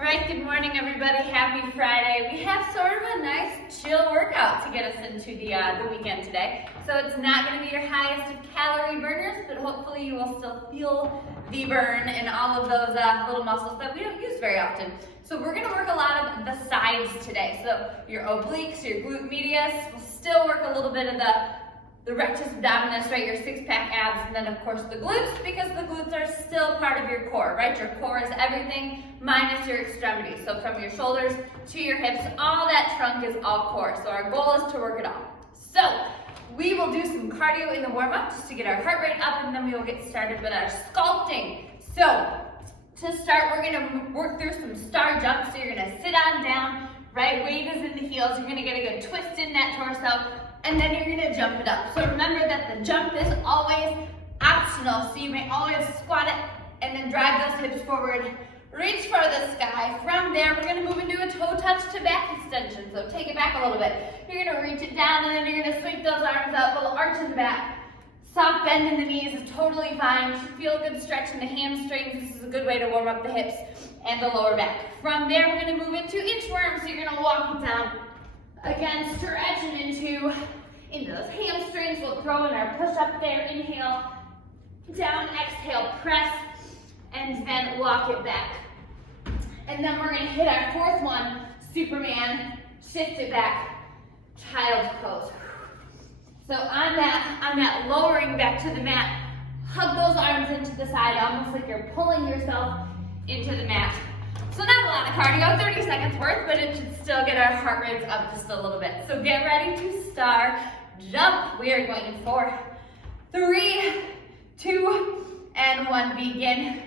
All right, good morning everybody. Happy Friday. We have sort of a nice chill workout to get us into the weekend today. So it's not going to be your highest of calorie burners, but hopefully you will still feel the burn and all of those little muscles that we don't use very often. So we're going to work a lot of the sides today. So your obliques, your glute medius, we'll still work a little bit of the rectus abdominis, right, your six-pack abs, and then of course the glutes, because the glutes are still part of your core, right? Your core is everything minus your extremities. So from your shoulders to your hips, all that trunk is all core. So our goal is to work it all. So we will do some cardio in the warm-up just to get our heart rate up, and then we will get started with our sculpting. So to start, we're gonna work through some star jumps. So you're gonna sit on down, right? Weight is in the heels. You're gonna get a good twist in that torso, and then you're gonna jump it up. So remember that the jump is always optional. So you may always squat it and then drive those hips forward. Reach for the sky. From there, we're gonna move into a toe touch to back extension. So take it back a little bit. You're gonna reach it down, and then you're gonna sweep those arms up, little arch in the back. Soft bend in the knees is totally fine. You should feel a good stretch in the hamstrings. This is a good way to warm up the hips and the lower back. From there, we're gonna move into inchworm. So you're gonna walk it down. Again, stretching into those hamstrings. We'll throw in our push up there. Inhale, down, exhale, press, and then walk it back. And then we're gonna hit our fourth one, Superman, shift it back, child's pose. So on that lowering back to the mat, hug those arms into the side, almost like you're pulling yourself into the mat. So not a lot of cardio, 30 seconds worth, but it should still get our heart rates up just a little bit. So get ready to star jump. We are going for 3, 2, and 1, begin.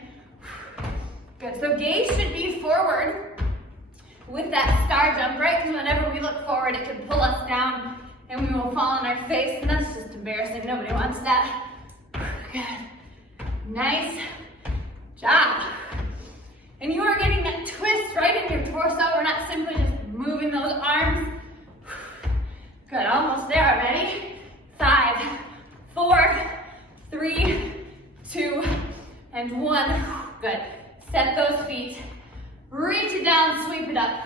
Good, so gaze should be forward with that star jump, right? Because whenever we look forward, it can pull us down and we will fall on our face, and that's just embarrassing. Nobody wants that. Good, nice job. And you are getting that twist right in your torso. We're not simply just moving those arms. Good, almost there already. 5, 4, 3, 2, and 1. Good. Set those feet. Reach it down, sweep it up.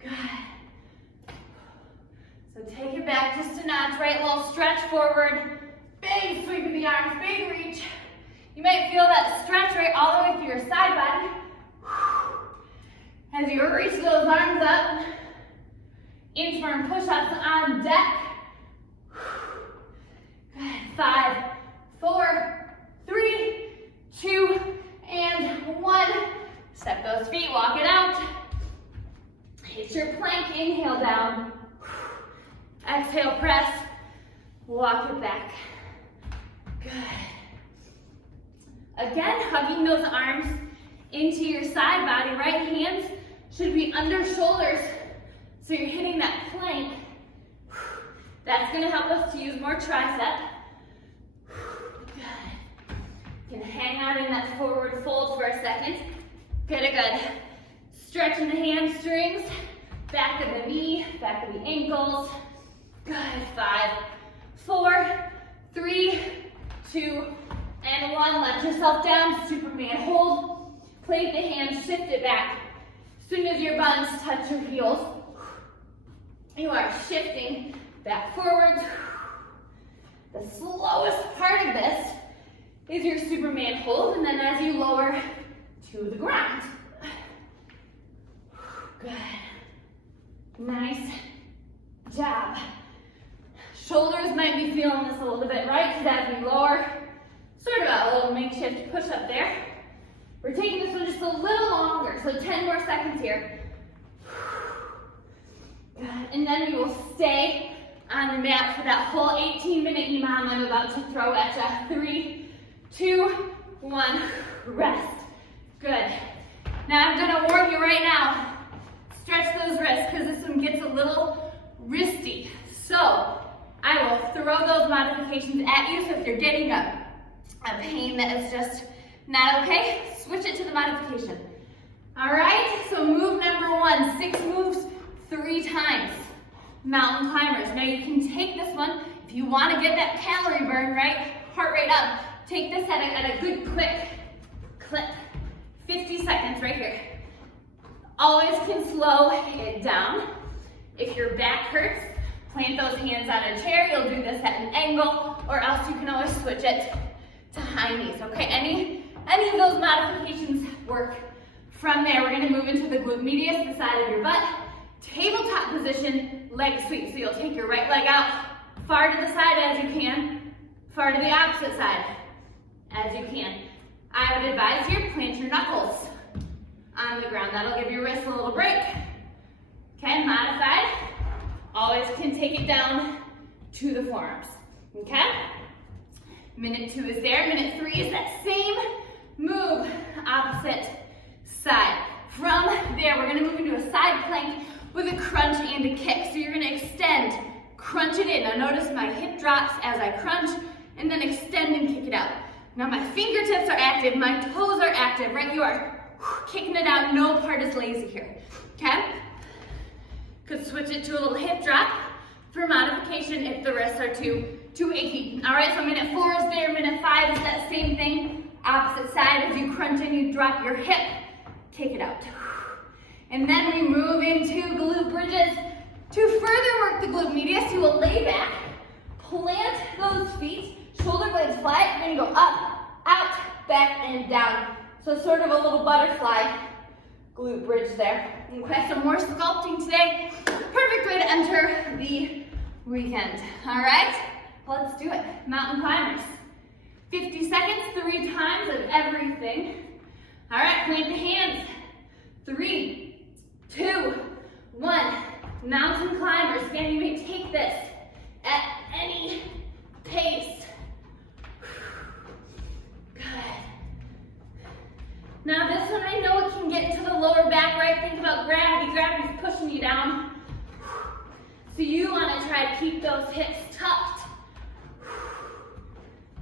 Good. So take it back just a notch, right? A little stretch forward. Big sweep of the arms, big reach. You might feel that stretch right all the way through your side body. As you reach those arms up, inchworm push-ups on deck. Good. 5, 4, 3, 2, and 1. Step those feet, walk it out. Hit your plank, inhale down. Exhale, press, walk it back. Good. Again, hugging those arms into your side body. Right hands should be under shoulders, so you're hitting that plank. That's gonna help us to use more tricep. Good. You can hang out in that forward fold for a second. Good, good. Stretching the hamstrings, back of the knee, back of the ankles. Good, 5, 4, 3, 2, and 1. Let yourself down, Superman hold. Plate the hands, shift it back. As soon as your buns touch your heels, you are shifting back forwards. The slowest part of this is your Superman hold, and then as you lower to the ground. Good. Nice job. Shoulders might be feeling this a little bit, right? Because as we lower, sort of a little makeshift push up there. We're taking this one just a little longer, so 10 more seconds here. Good. And then we will stay on the mat for that full 18-minute EMOM I'm about to throw at you. 3, 2, 1, rest. Good. Now I'm gonna warn you right now, stretch those wrists because this one gets a little wristy. So I will throw those modifications at you, so if you're getting a pain that is just not okay, switch it to the modification. All right, so move number 1, 6 moves, 3 times. Mountain climbers. Now you can take this one, if you want to get that calorie burn, right, heart rate up, take this at a good quick clip. 50 seconds right here. Always can slow it down. If your back hurts, plant those hands on a chair. You'll do this at an angle, or else you can always switch it to high knees, okay? Any of those modifications work. From there, we're gonna move into the glute medius, the side of your butt. Tabletop position, leg sweep. So you'll take your right leg out, far to the side as you can, far to the opposite side as you can. I would advise here, plant your knuckles on the ground. That'll give your wrists a little break. Okay, modified. Always can take it down to the forearms, okay? Minute 2 is there. Minute 3 is that same move, opposite side. From there, we're gonna move into a side plank with a crunch and a kick. So you're gonna extend, crunch it in. Now notice my hip drops as I crunch, and then extend and kick it out. Now my fingertips are active, my toes are active, right? You are kicking it out, no part is lazy here, okay? Could switch it to a little hip drop for modification if the wrists are too achy. All right, so minute 4 is there, minute 5 is that same thing. Opposite side, as you crunch in, you drop your hip, kick it out. And then we move into glute bridges. To further work the glute medius, you will lay back, plant those feet, shoulder blades flat, you're gonna go up, out, back, and down. So sort of a little butterfly glute bridge there. Okay, some more sculpting today. Perfect way to enter the weekend. All right, let's do it. Mountain climbers. 50 seconds, 3 times of everything. All right, plant the hands. 3, 2, 1. Mountain climbers. Again, you may take this at any pace. Good. Now this one, I know it can get into the lower back, right? Think about gravity. Gravity's pushing you down. So you want to try to keep those hips tucked.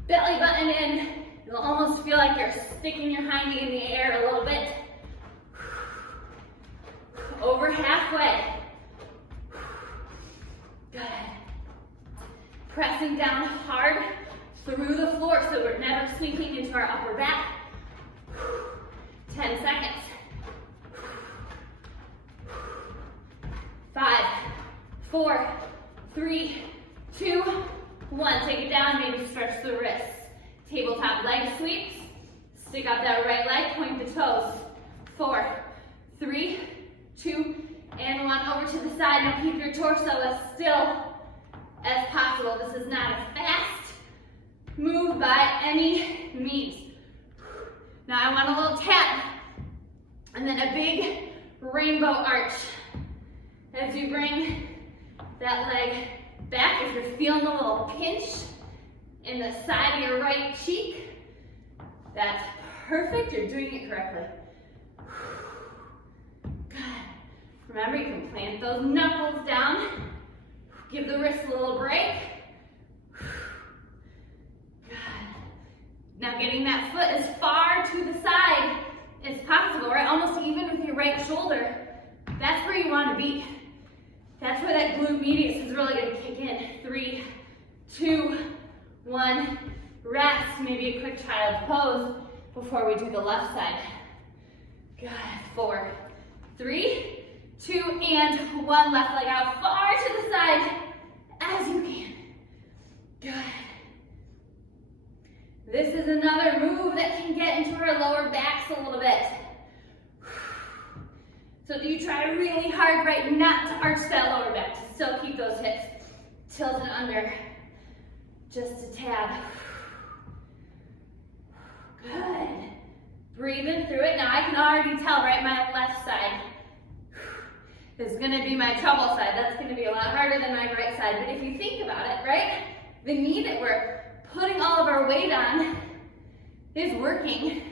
Belly button in. You'll almost feel like you're sticking your hind knee in the air a little bit. Over halfway. Good. Pressing down hard through the floor so we're never sinking into our upper back. 10 seconds. 5, 4, 3, 2, 1. Take it down, maybe stretch the wrists. Tabletop leg sweeps. Stick out that right leg, point the toes. 4, 3, 2, and 1. Over to the side. Now keep your torso as still as possible. This is not a fast move by any means. Now I want a little tap, and then a big rainbow arch. As you bring that leg back, if you're feeling a little pinch in the side of your right cheek, that's perfect, you're doing it correctly. Good. Remember, you can plant those knuckles down, give the wrists a little break. Good. Now getting that foot as far to the side as possible, right? Almost even with your right shoulder. That's where you want to be. That's where that glute medius is really going to kick in. 3, 2, 1. Rest. Maybe a quick child's pose before we do the left side. Good. 4, 3, 2, and 1. Left leg out far to the side as you can. Good. This is another move that can get into our lower backs a little bit. So you try really hard, right, not to arch that lower back, to still keep those hips tilted under just a tad. Good. Breathing through it. Now I can already tell, right, my left side is gonna be my trouble side. That's gonna be a lot harder than my right side. But if you think about it, right, the knee that we're putting all of our weight on is working.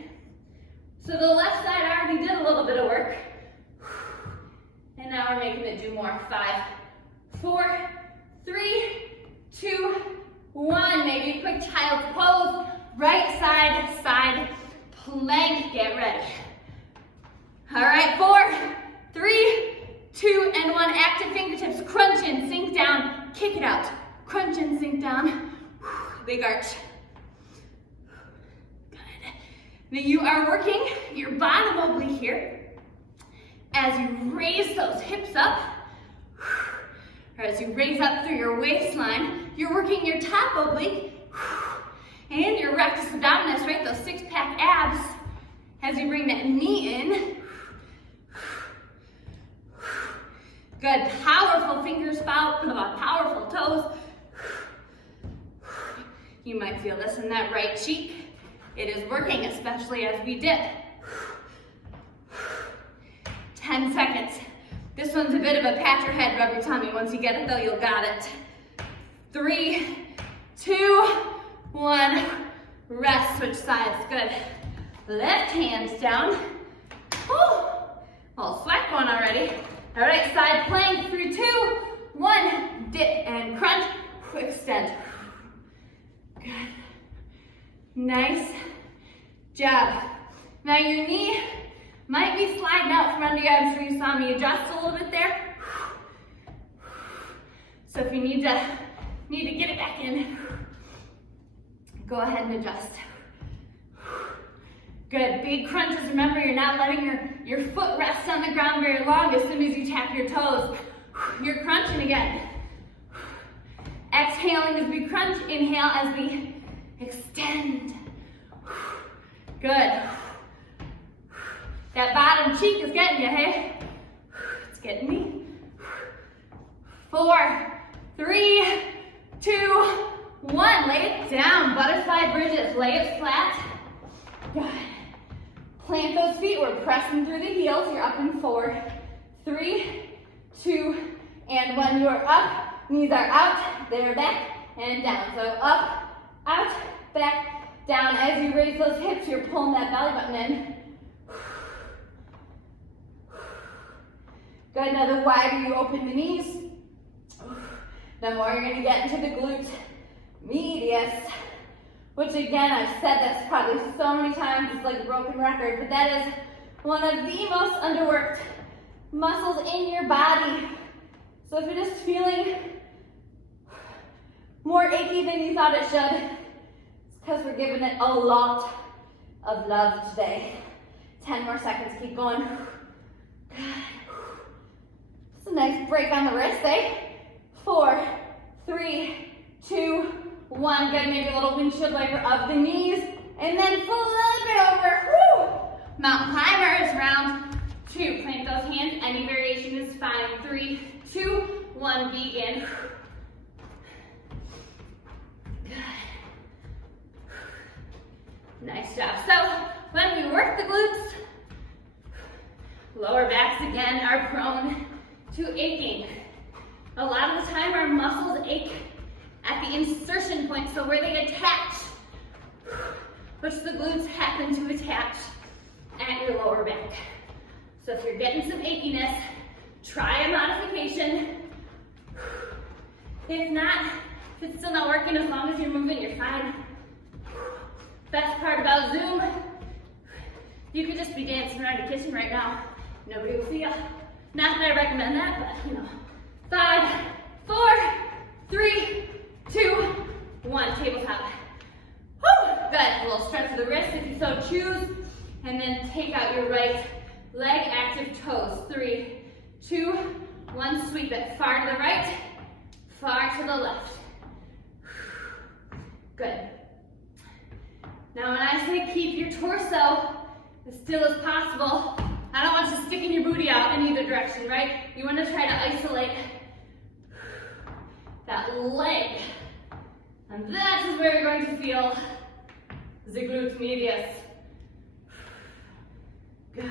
So the left side already did a little bit of work. And now we're making it do more. 5, 4, 3, 2, 1. Maybe a quick child's pose. Right side, side plank. Get ready. All right, 4, 3, 2, and 1. Active fingertips. Crunch in, sink down, kick it out. Crunch in, sink down. Big arch. Good. Now you are working your bottom oblique here. As you raise those hips up, or as you raise up through your waistline, you're working your top oblique and your rectus abdominis, right? Those six-pack abs. As you bring that knee in. Good, powerful finger spout, powerful toes. You might feel this in that right cheek. It is working, especially as we dip. 10 seconds. This one's a bit of a pat your head, rub your tummy. Once you get it though, you'll got it. 3, 2, 1. Rest, switch sides, good. Left hands down. Woo! Little sweat going already. All right, side plank, 3, 2, 1. Dip and crunch, extend. Good. Nice job. Now your knee might be sliding out from under you. I'm sure you saw me adjust a little bit there. So if you need to get it back in, go ahead and adjust. Good, big crunches. Remember, you're not letting your foot rest on the ground very long. As soon as you tap your toes, you're crunching again. Exhaling as we crunch, inhale as we extend. Good. That bottom cheek is getting you, hey? It's getting me. 4, 3, 2, 1. Lay it down. Butterfly bridges. Lay it flat. Good. Plant those feet. We're pressing through the heels. You're up in 4, 3, 2, and 1. You are up. Knees are out. They're back and down. So up, out, back, down. As you raise those hips, you're pulling that belly button in. Good. Now the wider you open the knees, the more you're going to get into the glute medius, which again, I've said that's probably so many times, it's like a broken record, but that is one of the most underworked muscles in your body. So if you're just feeling more achy than you thought it should, it's because we're giving it a lot of love today. 10 more seconds, keep going. Good. It's a nice break on the wrist, eh? 4, 3, 2, 1. Get maybe a little windshield wiper of the knees, and then flip it over. Woo! Mountain climbers, round 2. Plant those hands. Any variation is fine. 3, 2, 1. Begin. Good. Nice job. So when we work the glutes, lower backs again are prone to aching. A lot of the time our muscles ache at the insertion point, so where they attach, which the glutes happen to attach at your lower back. So if you're getting some achiness, try a modification. If not, if it's still not working, as long as you're moving, you're fine. Best part about Zoom, you could just be dancing around your kitchen right now. Nobody will see you. Not that I recommend that, but you know. 5, 4, 3, 2, 1. Tabletop. Woo! Good. A little stretch of the wrist if you so choose. And then take out your right leg, active toes. 3, 2, 1. Sweep it. Far to the right, far to the left. Good. Now when I say keep your torso as still as possible, I don't want you sticking your booty out in either direction, right? You want to try to isolate that leg. And that is where you're going to feel the glute medius. Good.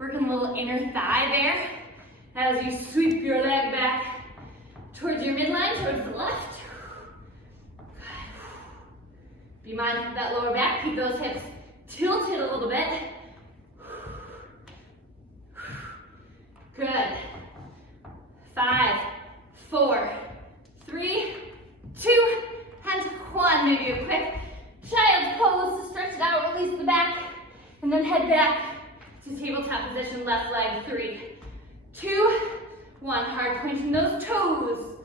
Working a little inner thigh there as you sweep your leg back towards your midline, towards the left. Good. Be mindful of that lower back. Keep those hips tilted a little bit. Good. 5, 4, 3, 2, and 1. Maybe a quick child's pose to stretch it out, release the back, and then head back to tabletop position, left leg. 3, 2, 1. Hard pointing those toes.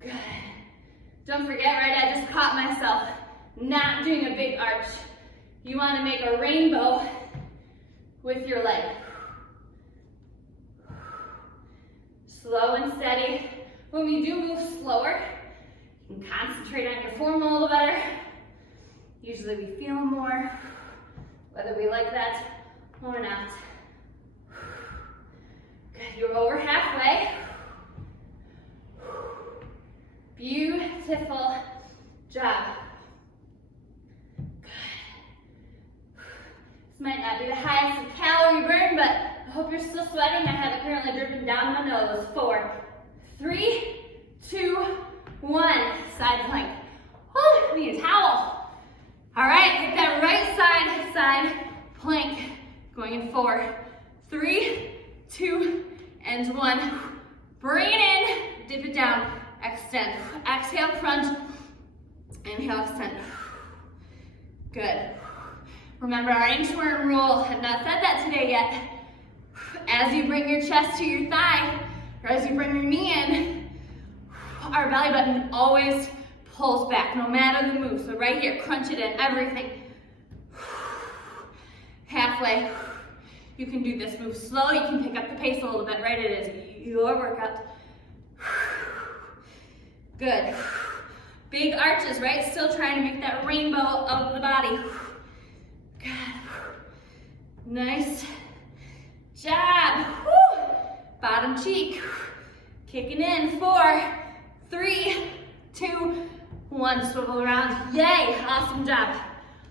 Good. Don't forget, right, I just caught myself not doing a big arch. You want to make a rainbow with your leg. Slow and steady. When we do move slower, you can concentrate on your form a little better. Usually we feel more, whether we like that or not. Good, you're over halfway. Beautiful job. Good. This might not be the highest calorie burn, but I hope you're still sweating. I have it currently dripping down my nose. 4, 3, 2, 1. Side plank. Whew, need a towel. All right, hit that right side plank. Going in 4, 3, 2, and 1. Bring it in, dip it down, extend. Exhale, crunch. Inhale, extend. Good. Remember our inchworm rule. I've not said that today yet. As you bring your chest to your thigh, or as you bring your knee in, our belly button always pulls back, no matter the move. So right here, crunch it in, everything. Halfway. You can do this move slow. You can pick up the pace a little bit, right? It is your workout. Good. Big arches, right? Still trying to make that rainbow of the body. Good. Nice job. Woo. Bottom cheek. Kicking in. 4, 3, 2, 1. Swivel around. Yay. Awesome job.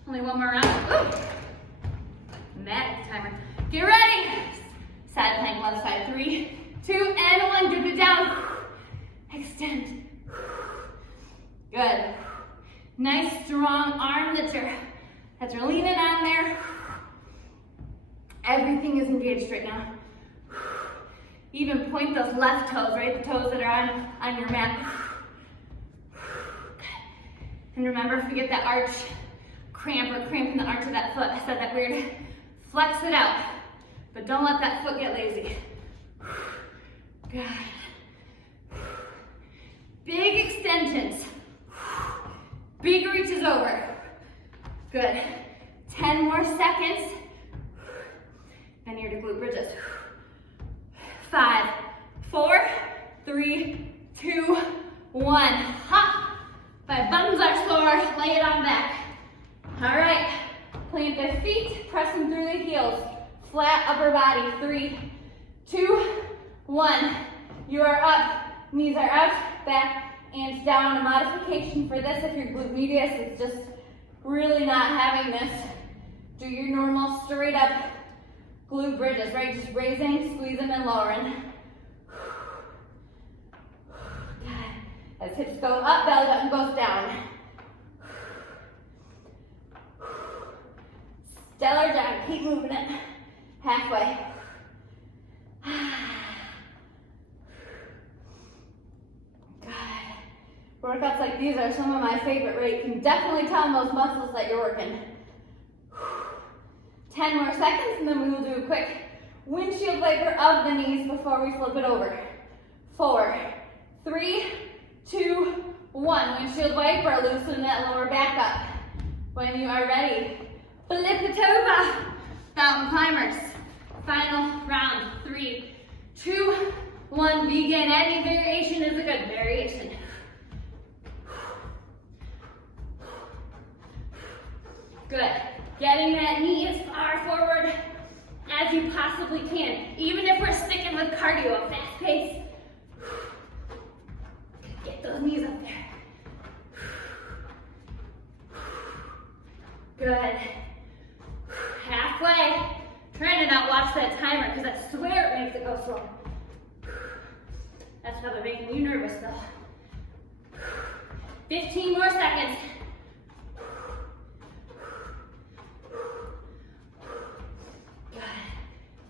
Only one more round. Ooh. Magic timer. Get ready. Side plank, left side. 3, 2, and 1. Dip it down. Extend. Good. Nice strong arm that you're leaning on there. Everything is engaged right now. Even point those left toes, right? The toes that are on your mat. And remember, if we get that arch cramp or cramp in the arch of that foot, I said that weird, flex it out. But don't let that foot get lazy. Good. Big extensions. Big reaches over. Good. 10 more seconds. And you're to glute bridges. 5, 4, 3, 2, 1. Hop. My buttons are sore. Lay it on back. All right. Plant the feet. Press them through the heels. Flat upper body. 3, 2, 1. You are up. Knees are out. Back and down. A modification for this, if your glute medius is just really not having this, do your normal straight up glute bridges, right? Just raising, squeezing, and lowering. As hips go up, belly button goes down. Stellar job. Keep moving it. Halfway. Workouts like these are some of my favorite, right? You can definitely tell in those muscles that you're working. 10 more seconds, and then we will do a quick windshield wiper of the knees before we flip it over. 4, 3, 2, 1. Windshield wiper, loosen that lower back up. When you are ready, flip it over. Mountain climbers. Final round. 3, 2, 1. Begin. Any variation is a good variation. Good. Getting that knee as far forward as you possibly can. Even if we're sticking with cardio at fast pace. Get those knees up there. Good. Halfway. Trying to not watch that timer because I swear it makes it go slow. That's how they're making you nervous though. 15 more seconds.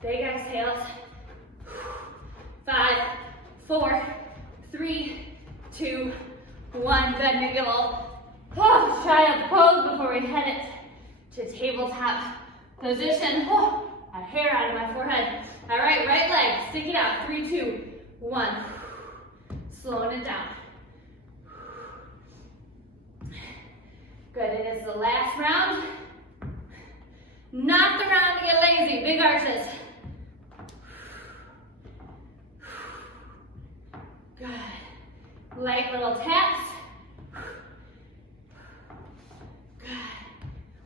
Big exhales. 5, 4, 3, 2, 1. Good. Maybe a little child pose before we head it to tabletop position. A hair out of my forehead. All right, right leg. Stick it out. 3, 2, 1. Slowing it down. Good. It is the last round. Not the round to get lazy. crazy. Big arches. Good. Light little taps. Good.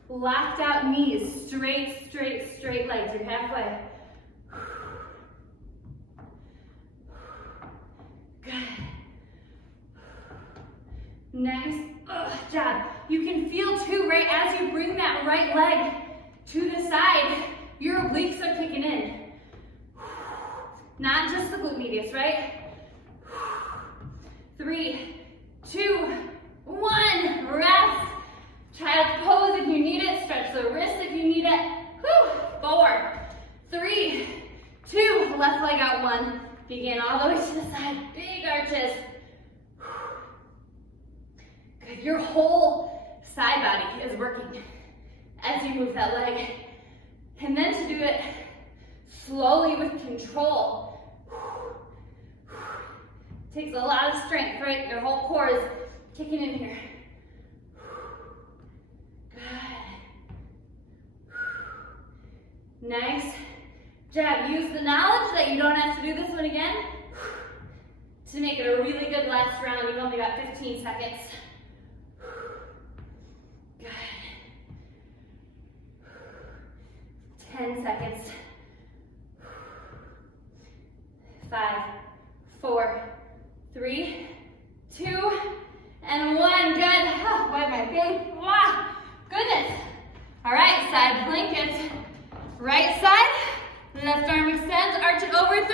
Locked out knees. Straight, straight, straight legs. You're halfway. Good. Nice job. You can feel too, right, as you bring that right leg to the side, your obliques are kicking in. Not just the glute medius, right? 3, 2, 1, rest. Child's pose if you need it. Stretch the wrists if you need it. 4, 3, 2, left leg out 1. Begin all the way to the side. Big arches. Good. Your whole side body is working as you move that leg. And then to do it slowly with control. Takes a lot of strength, right? Your whole core is kicking in here. Good. Nice job. Use the knowledge that you don't have to do this one again to make it a really good last round. You've only got 15 seconds. Good. 10 seconds. 5, 4, 3, 2, and 1. Good. Wipe my face. Wow. Goodness. All right, side plank it. Right side. Left arm extends. Arch it over.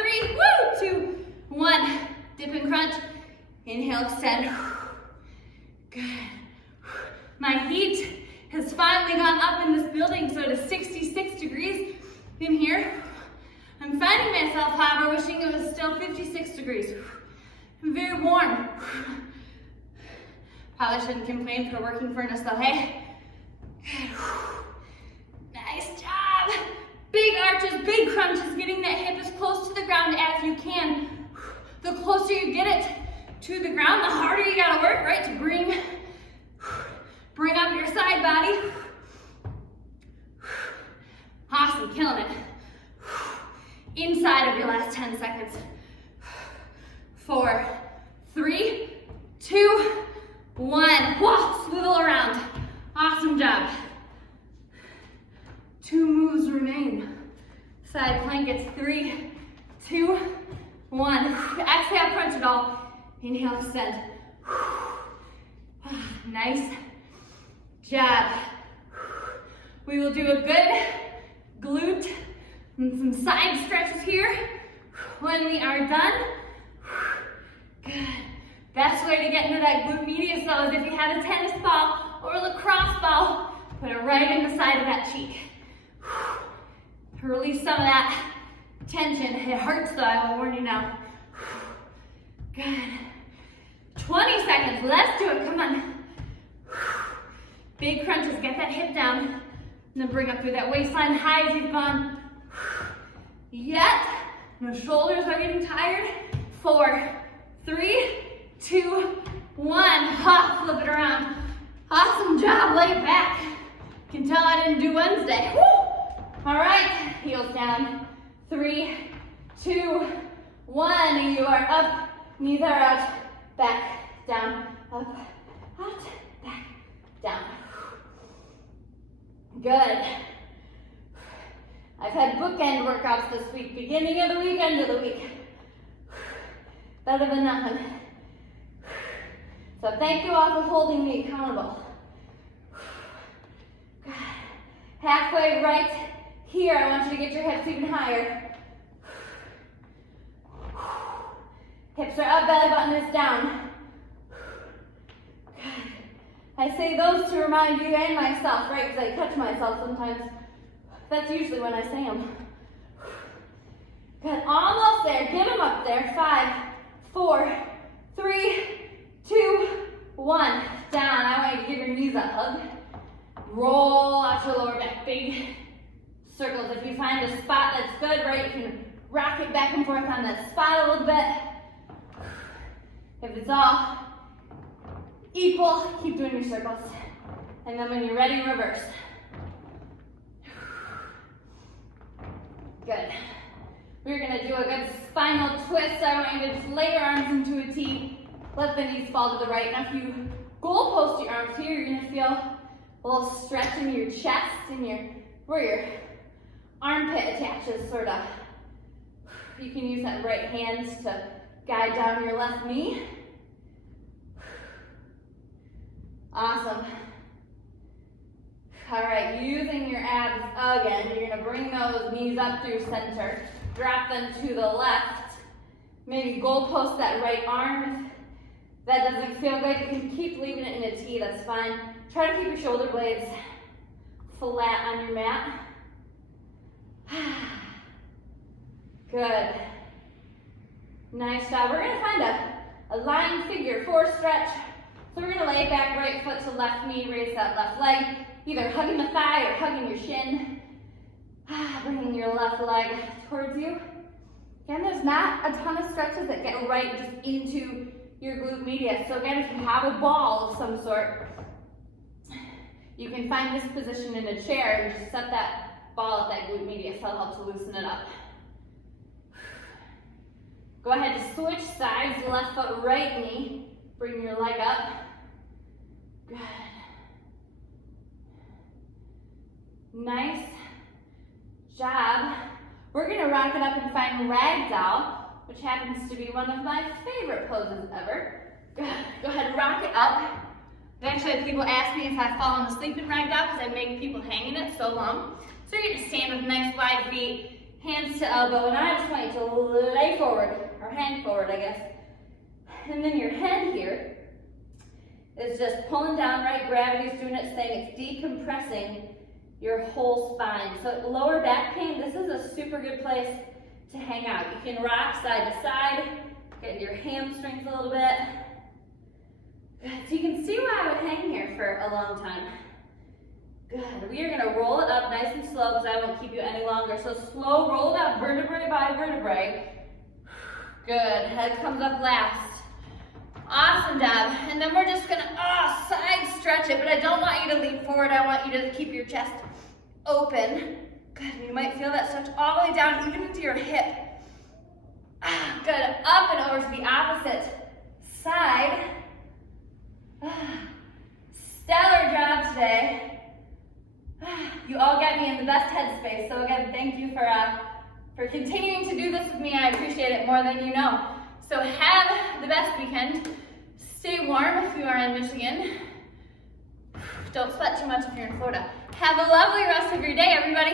3, 2, 1. Dip and crunch. Inhale, extend. Good. My heat has finally gone up in this building, so it is 66 degrees in here. I'm finding myself, however, wishing it was still 56 degrees. I'm very warm. Probably shouldn't complain for a working furnace though, hey? Nice job. Big arches, big crunches, getting that hip as close to the ground as you can. The closer you get it to the ground, the harder you gotta work, right? To bring up your side body. Awesome, killing it. Inside of your last 10 seconds. 4, 3, 2, 1. Whoa, swivel around. Awesome job. 2 moves remain. Side plank, it's 3, 2, 1. Exhale, crunch it all. Inhale, extend. Nice job. We will do a good glute and some side stretches here when we are done. Good. Best way to get into that glute medius though is if you have a tennis ball or a lacrosse ball, put it right in the side of that cheek. To release some of that tension. It hurts though, I will warn you now. Good. 20 seconds, let's do it, come on. Big crunches, get that hip down. And then bring up through that waistline high as you've gone. Yet, your shoulders are getting tired. 4, 3, 2, 1. Flip it around. Awesome job, lay it back. You can tell I didn't do Wednesday. Woo! All right, heels down. 3, 2, 1. You are up, knees are out, back, down, up, out, back, down. Good. I've had bookend workouts this week, beginning of the week, end of the week. Better than nothing. So thank you all for holding me accountable. Good. Halfway right here, I want you to get your hips even higher. Hips are up, belly button is down. Good. I say those to remind you and myself, right? Because I catch myself sometimes. That's usually when I say them. Good, almost there. Get them up there. 5, 4, 3, 2, 1. Down. I want you to give your knees a hug. Roll out your lower back. Big circles. If you find a spot that's good, right, you can rock it back and forth on that spot a little bit. If it's all equal, keep doing your circles. And then when you're ready, reverse. Good. We're gonna do a good spinal twist. I want you to just lay your arms into a T. Let the knees fall to the right. Now if you goalpost your arms here, you're gonna feel a little stretch in your chest and where your armpit attaches, sort of. You can use that right hand to guide down your left knee. Awesome. All right, using your abs again, you're gonna bring those knees up through center, drop them to the left, maybe goalpost that right arm. If that doesn't feel good, you can keep leaving it in a T, that's fine. Try to keep your shoulder blades flat on your mat. Good. Nice job. We're gonna find a lying figure 4 stretch. So we're gonna lay back, right foot to left knee, raise that left leg, either hugging the thigh or hugging your shin. Bringing your left leg towards you. Again, there's not a ton of stretches that get right just into your glute medius. So again, if you have a ball of some sort, you can find this position in a chair and just set that ball at that glute medius. That'll help to loosen it up. Go ahead and switch sides, left foot, right knee. Bring your leg up. Good. Nice job. We're gonna rock it up and find ragdoll, which happens to be one of my favorite poses ever. Good. Go ahead and rock it up. I've actually had people ask me if I've fallen asleep in ragdoll because I make people hang in it so long. So you're gonna stand with nice wide feet, hands to elbow, and I just want you to lay forward, or hang forward, I guess. And then your head here is just pulling down, right? Gravity's doing its thing. It's decompressing your whole spine. So lower back pain, this is a super good place to hang out. You can rock side to side, get your hamstrings a little bit. Good. So you can see why I would hang here for a long time. Good. We are gonna roll it up nice and slow because I won't keep you any longer. So slow, roll it up vertebrae by vertebrae. Good. Head comes up last. Awesome job. And then we're just gonna side stretch it, but I don't want you to lean forward. I want you to keep your chest open. Good. You might feel that stretch all the way down, even into your hip. Good. Up and over to the opposite side. Stellar job today. You all got me in the best headspace. So again, thank you for continuing to do this with me. I appreciate it more than you know. So have the best weekend. Stay warm if you are in Michigan. Don't sweat too much if you're in Florida. Have a lovely rest of your day, everybody.